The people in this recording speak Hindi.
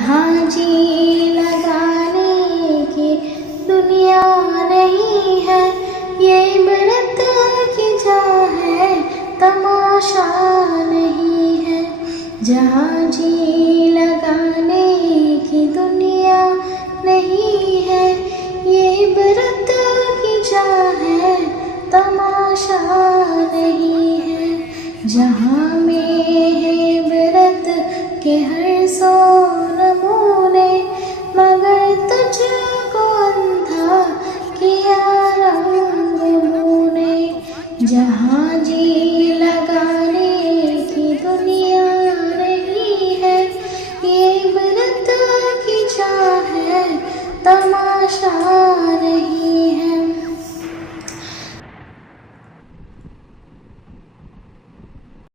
हाँ जी लगाने की दुनिया नहीं है, ये इबरत की जा है, तमाशा नहीं है। जहाँ जी लगाने की दुनिया नहीं है, ये इबरत की जा है, तमाशा नहीं है। जहाँ में है इबरत के हर